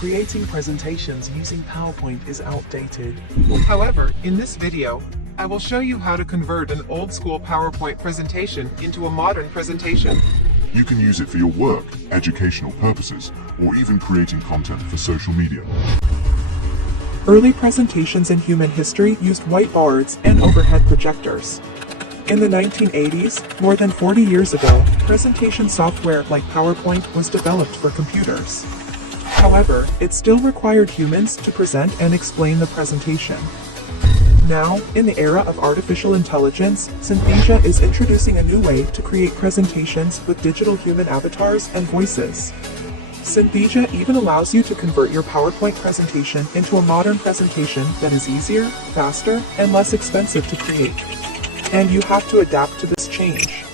creating presentations using PowerPoint is outdated. However, in this video, I will show you how to convert an old-school PowerPoint presentation into a modern presentation. You can use it for your work, educational purposes, or even creating content for social media. Early presentations in human history used whiteboards and overhead projectors. In the 1980s, more than 40 years ago, presentation software like PowerPoint was developed for computers. However, it still required humans to present and explain the presentation. Now, in the era of artificial intelligence, Synthesia is introducing a new way to create presentations with digital human avatars and voices. Synthesia even allows you to convert your PowerPoint presentation into a modern presentation that is easier, faster, and less expensive to create. And you have to adapt to this change.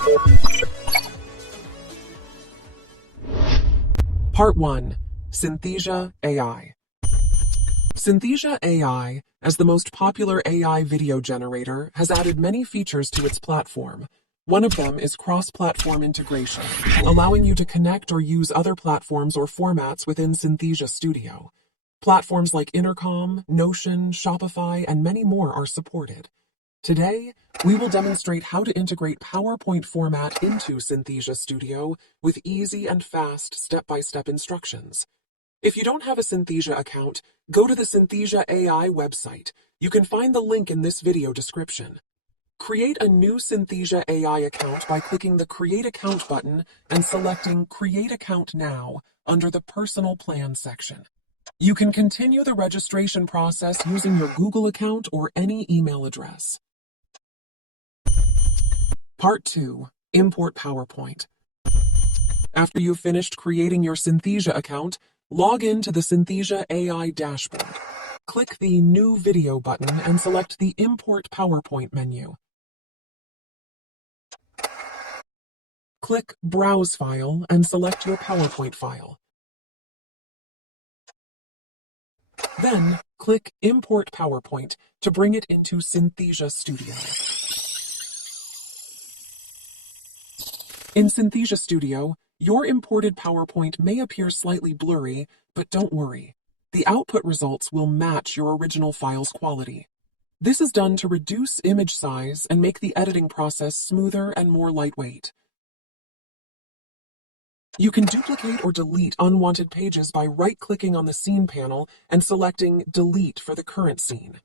Part 1. Synthesia AI. Synthesia AI, as the most popular AI video generator, has added many features to its platform. One of them is cross-platform integration, allowing you to connect or use other platforms or formats within Synthesia Studio. Platforms like Intercom, Notion, Shopify, and many more are supported. Today, we will demonstrate how to integrate PowerPoint format into Synthesia Studio with easy and fast step-by-step instructions. If you don't have a Synthesia account, go to the Synthesia AI website. You can find the link in this video description. Create a new Synthesia AI account by clicking the Create Account button and selecting Create Account Now under the Personal Plan section. You can continue the registration process using your Google account or any email address. Part 2. Import PowerPoint. After you've finished creating your Synthesia account, log in to the Synthesia AI dashboard. Click the New Video button and select the Import PowerPoint menu. Click Browse File and select your PowerPoint file. Then, click Import PowerPoint to bring it into Synthesia Studio. In Synthesia Studio, your imported PowerPoint may appear slightly blurry, but don't worry. The output results will match your original file's quality. This is done to reduce image size and make the editing process smoother and more lightweight. You can duplicate or delete unwanted pages by right-clicking on the scene panel and selecting Delete for the current scene.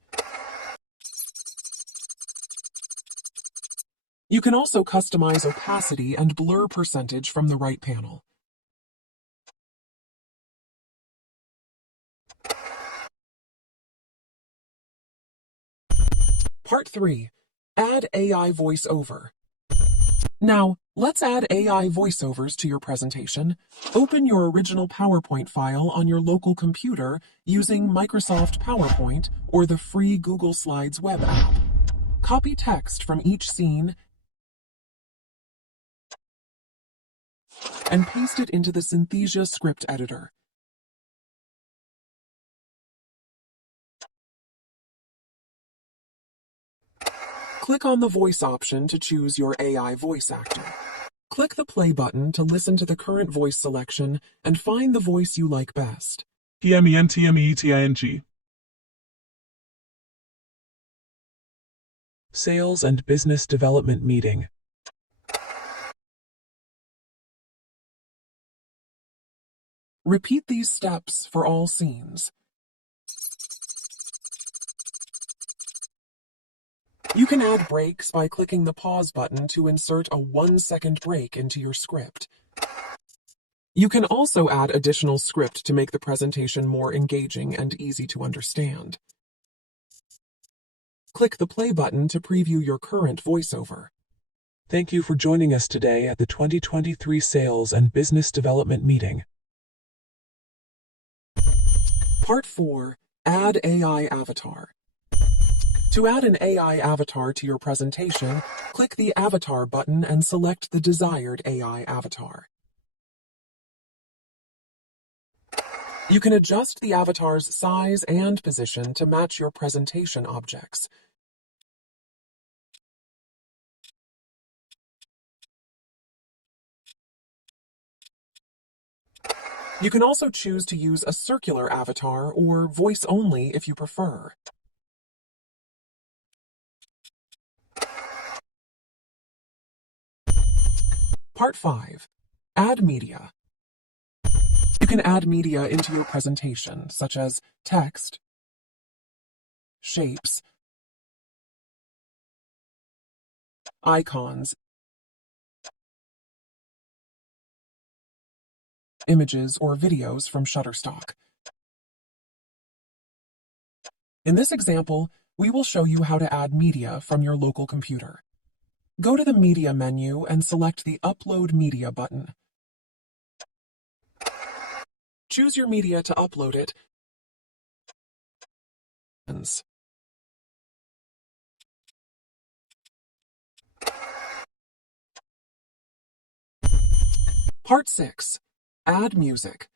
You can also customize opacity and blur percentage from the right panel. Part 3. Add AI voiceover. Now, let's add AI voiceovers to your presentation. Open your original PowerPoint file on your local computer using Microsoft PowerPoint or the free Google Slides web app. Copy text from each scene and paste it into the Synthesia script editor. Click on the voice option to choose your AI voice actor. Click the play button to listen to the current voice selection and find the voice you like best. TMENTMETING. Sales and Business Development Meeting. Repeat these steps for all scenes. You can add breaks by clicking the pause button to insert a 1-second break into your script. You can also add additional script to make the presentation more engaging and easy to understand. Click the play button to preview your current voiceover. Thank you for joining us today at the 2023 Sales and Business Development Meeting. Part 4. Add AI Avatar. To add an AI avatar to your presentation, click the Avatar button and select the desired AI avatar. You can adjust the avatar's size and position to match your presentation objects. You can also choose to use a circular avatar or voice only if you prefer. Part 5. Add media. You can add media into your presentation, such as text, shapes, icons, images, or videos from Shutterstock. In this example, we will show you how to add media from your local computer. Go to the Media menu and select the Upload Media button. Choose your media to upload it. Part 6. Add music.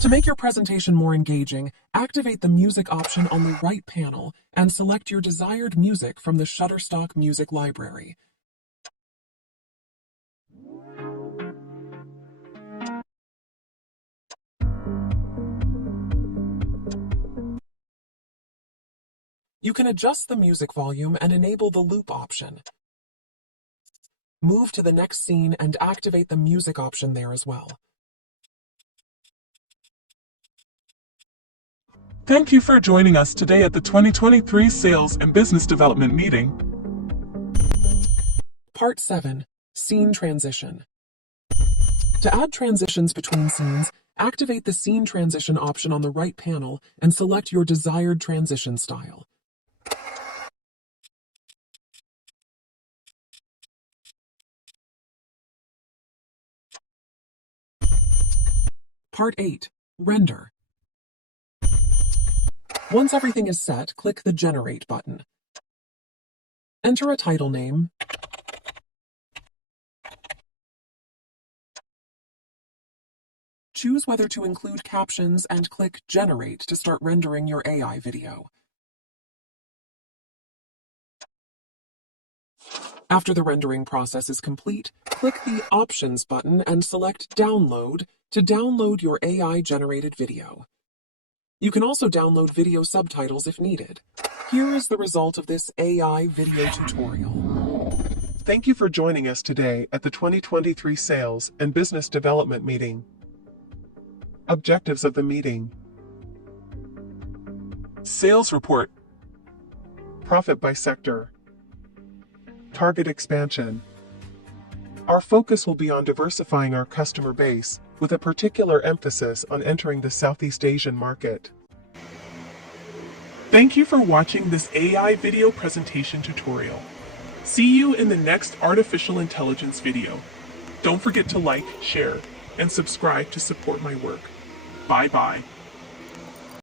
To make your presentation more engaging, activate the music option on the right panel and select your desired music from the Shutterstock music library. You can adjust the music volume and enable the loop option. Move to the next scene and activate the music option there as well. Thank you for joining us today at the 2023 Sales and Business Development Meeting. Part 7. Scene Transition. To add transitions between scenes, activate the Scene Transition option on the right panel and select your desired transition style. Part 8. Render. Once everything is set, click the Generate button. Enter a title name, choose whether to include captions, and click Generate to start rendering your AI video. After the rendering process is complete, click the Options button and select Download to download your AI-generated video. You can also download video subtitles if needed. Here is the result of this AI video tutorial. Thank you for joining us today at the 2023 Sales and Business Development Meeting. Objectives of the meeting: Sales report. profit by sector, target expansion. Our focus will be on diversifying our customer base, with a particular emphasis on entering the Southeast Asian market. Thank you for watching this AI video presentation tutorial. See you in the next artificial intelligence video. Don't forget to like, share, and subscribe to support my work. Bye-bye.